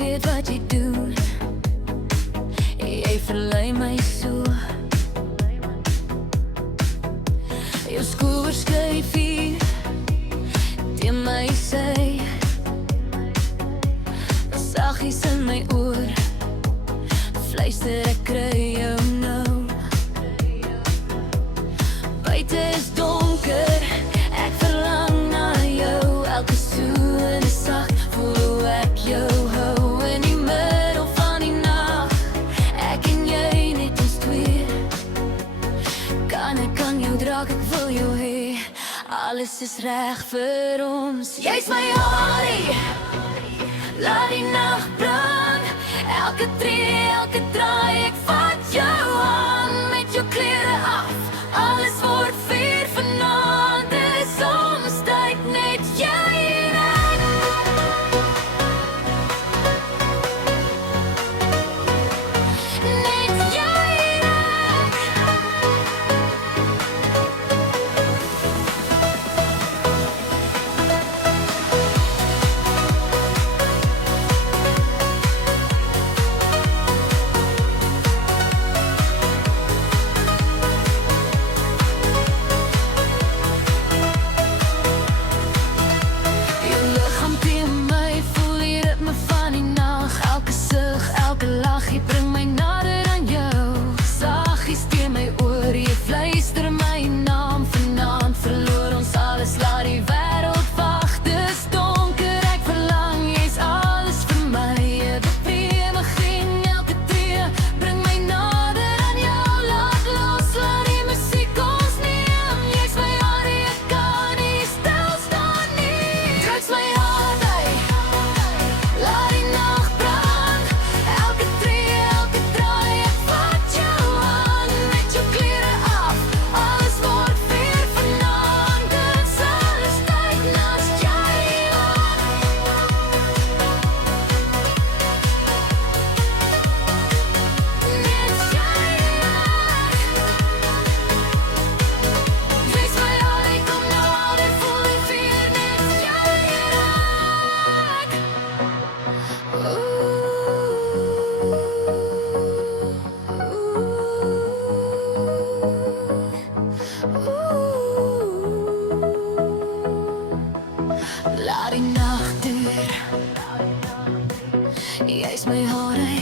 weet wat jy doen. Jy verlei my so. Jou skoor skryf hier teen my sy. Saggies in my oor, fluister ek kry jou nou. Buite is donker, ek verlang na jou. Elke soen is sag, voel hoe ek jou hou. In die middel van die nag, ek en jy net ons twee. Kan ek aan jou draak, ek wil jou hê. Alles is reg vir ons. Jy's my Harry, laat die nacht brand. Elke tree, elke draai, ek vat jou aan. Met jou klere af, alles word vier vanaand. Dis ons tyd, net jy en ek. Net jy en ek. Jou lichaam teen my, voel die ritme van die nacht. Elke sug, elke lach, jy bring my nader aan jou. Saggies teen my oor, jy fluister my naam. Vanaand verloor ons alles, laat die wêreld wag. Dis donker, ek verlang, jy's alles vir my. Bevrede begin, elke tree, bring my nader aan jou. Laat los, laat die musiek ons neem. Jy's my Harry, ek kan nie stilstaan nie. Druks my hart uit, laat die nacht brand. Elke tree, elke draai, ek vat jou aan. Met jou klere af, alles word weer vanaand. Dis alles tyd naast jy aan. Net jy en ek. Wees my Harry, kom nou alweer, voel die vuur. Net jy en ek. Laat die nacht duur. Jy's my Harry,